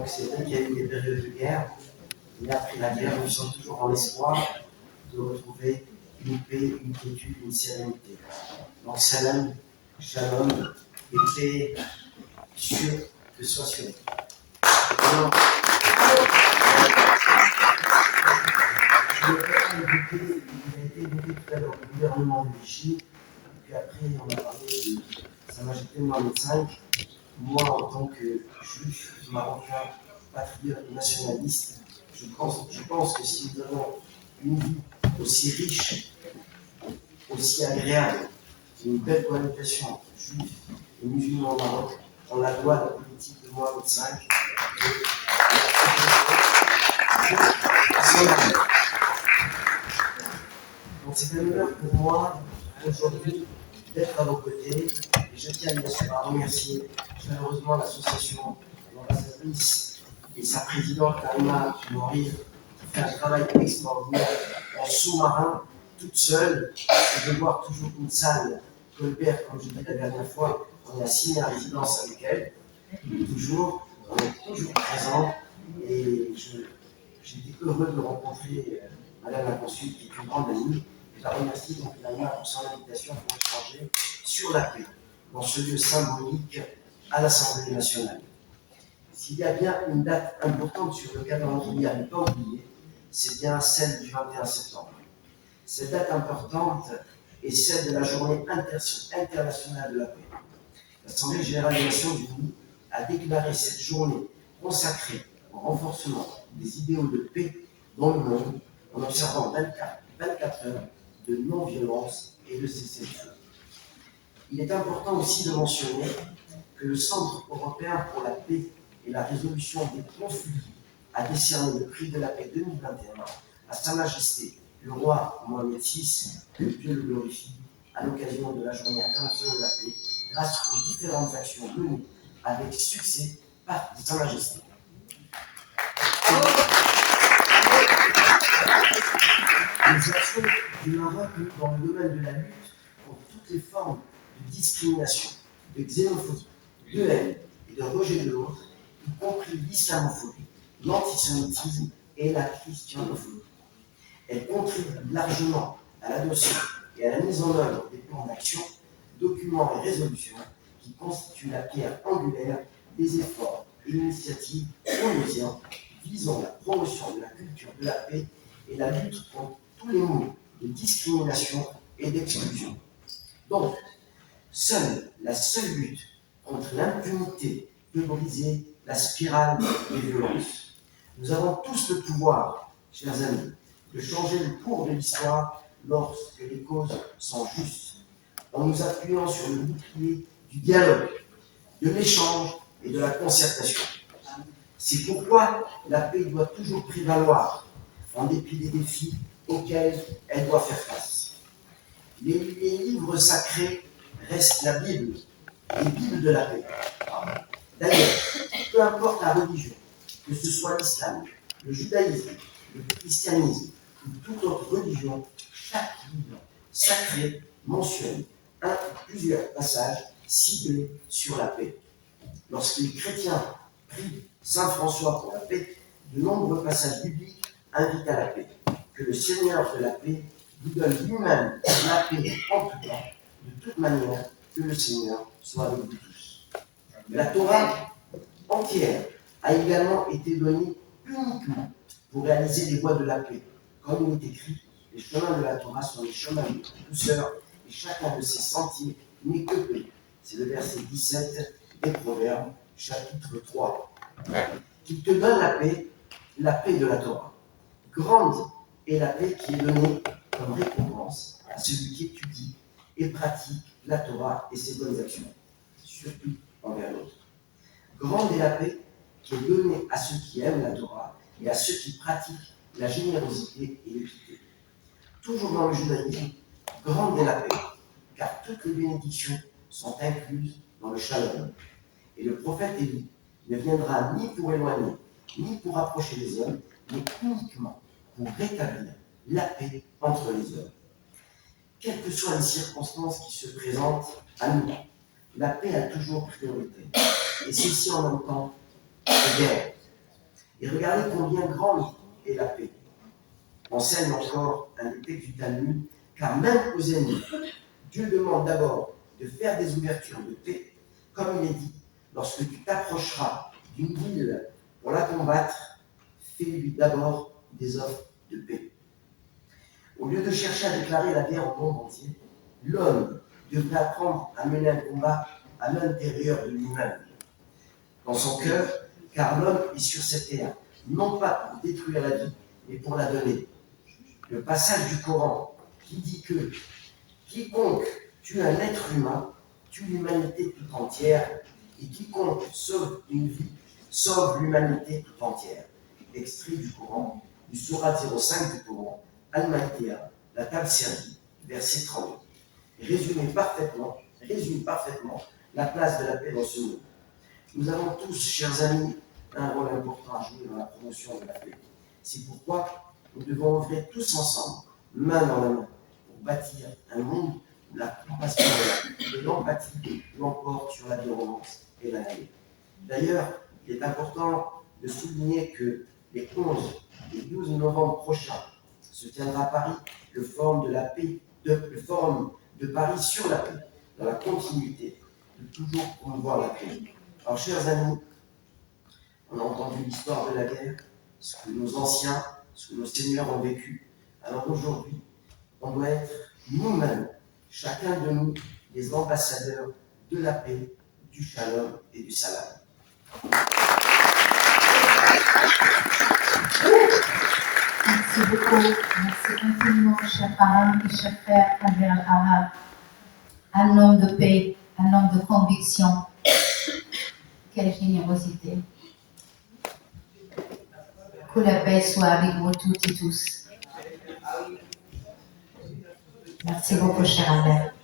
Donc c'est vrai qu'il y a eu des périodes de guerre, et après la guerre, nous sommes toujours dans l'espoir de retrouver une paix, une quiétude, une sérénité. Donc salam, shalom, et paix sûre que soit sur nous. Alors, je vais pas évoquer, il a été évoqué tout à l'heure le gouvernement de Vichy, puis après on a parlé de Sa Majesté Mohamed V. Moi, en tant que juif marocain, patriote nationaliste, je pense que si nous avons une vie aussi riche, aussi agréable, une belle cohabitation entre juifs et musulmans au Maroc, on la doit à la politique de Mohamed V. Donc c'est un honneur pour moi aujourd'hui d'être à vos côtés et je tiens bien sûr à remercier chaleureusement l'association L'Ambassadrice et sa présidente Karima Morir qui fait un travail extraordinaire en sous-marin, toute seule, et de voir toujours une salle Colbert, comme je l'ai dit la dernière fois, on a signé à résidence avec elle, toujours, on est toujours présent et j'étais heureux de rencontrer Madame la consul qui est une grande amie. Je la remercie donc finalement pour son invitation pour échanger sur la paix dans ce lieu symbolique à l'Assemblée nationale. S'il y a bien une date importante sur le calendrier à ne pas oublier, c'est bien celle du 21 septembre. Cette date importante est celle de la Journée internationale de la paix. L'Assemblée générale des Nations Unies a déclaré cette journée consacrée au renforcement des idéaux de paix dans le monde en observant 24 heures de non-violence et de cessez-le-feu. Il est important aussi de mentionner que le Centre européen pour la paix et la résolution des conflits a décerné le prix de la paix 2021 à Sa Majesté le roi Mohamed VI, que Dieu le glorifie, à l'occasion de la Journée internationale de la paix, grâce aux différentes actions menées avec succès par Sa Majesté. Les actions du Maroc dans le domaine de la lutte contre toutes les formes de discrimination, de xénophobie, de haine et de rejet de l'autre, y compris l'islamophobie, l'antisémitisme et la christianophobie. Elle contribue largement à l'adoption et à la mise en œuvre des plans d'action, documents et résolutions qui constituent la pierre angulaire des efforts et initiatives onusiens visant la promotion de la culture de la paix et la lutte contre tous les maux de discrimination et d'exclusion. Donc, la seule lutte contre l'impunité peut briser la spirale des violences. Nous avons tous le pouvoir, chers amis, de changer le cours de l'histoire lorsque les causes sont justes, en nous appuyant sur le bouclier du dialogue, de l'échange et de la concertation. C'est pourquoi la paix doit toujours prévaloir, en dépit des défis auxquels elle doit faire face. Les livres sacrés restent la Bible, les Bibles de la paix. D'ailleurs, peu importe la religion, que ce soit l'islam, le judaïsme, le christianisme ou toute autre religion, chaque livre sacré mentionne un ou plusieurs passages ciblés sur la paix. Lorsque les chrétiens prient Saint François pour la paix, de nombreux passages bibliques invitent à la paix. Que le Seigneur de la paix vous donne lui-même la paix en tout temps, de toute manière, que le Seigneur soit avec vous tous. La Torah entière a également été donnée uniquement pour réaliser les voies de la paix. Comme il est écrit, les chemins de la Torah sont les chemins de douceur et chacun de ses sentiers n'est que paix. C'est le verset 17 des Proverbes, chapitre 3. Qu'il te donne la paix de la Torah. Grande est la paix qui est donnée comme récompense à celui qui étudie et pratique la Torah et ses bonnes actions, surtout envers l'autre. Grande est la paix qui est donnée à ceux qui aiment la Torah et à ceux qui pratiquent la générosité et l'équité. Toujours dans le judaïsme, grande est la paix, car toutes les bénédictions sont incluses dans le shalom. Et le prophète Élie ne viendra ni pour éloigner, ni pour rapprocher les hommes, mais uniquement pour rétablir la paix entre les hommes. Quelles que soient les circonstances qui se présentent à nous, la paix a toujours priorité. Et ceci en même temps de guerre, Et regardez combien grande est la paix. Enseigne encore un des textes du Talmud, car même aux ennemis, Dieu demande d'abord de faire des ouvertures de paix, comme il est dit, lorsque tu t'approcheras d'une ville pour la combattre, fais-lui d'abord des offres de paix. Au lieu de chercher à déclarer la guerre au monde entier, l'homme devrait apprendre à mener un combat à l'intérieur de lui-même, dans son cœur, car l'homme est sur cette terre, non pas pour détruire la vie, mais pour la donner. Le passage du Coran qui dit que quiconque tue un être humain tue l'humanité tout entière, et quiconque sauve une vie sauve l'humanité tout entière. Extrait du Coran, du Surat 05 du Coran, Al-Maïdia, la table servie, verset 30. Résume parfaitement la place de la paix dans ce monde. Nous avons tous, chers amis, un rôle important à jouer dans la promotion de la paix. C'est pourquoi nous devons œuvrer tous ensemble, main dans la main, pour bâtir un monde où la compassion et l'empathie l'emportent sur la violence et la haine. D'ailleurs, il est important de souligner que les 11 et 12 novembre prochains se tiendra à Paris le forum de la paix, le forum de Paris sur la paix, dans la continuité de toujours promouvoir la paix. Alors, chers amis, on a entendu l'histoire de la guerre, ce que nos anciens, ce que nos seigneurs ont vécu. Alors aujourd'hui, on doit être nous-mêmes, chacun de nous, les ambassadeurs de la paix, du shalom et du salam. Merci beaucoup. Merci infiniment, cher parrain et cher frère Adrien Arabe. Un homme de paix, un homme de conviction. Quelle générosité. Que la paix soit avec vous toutes et tous. Merci beaucoup, cher Albert.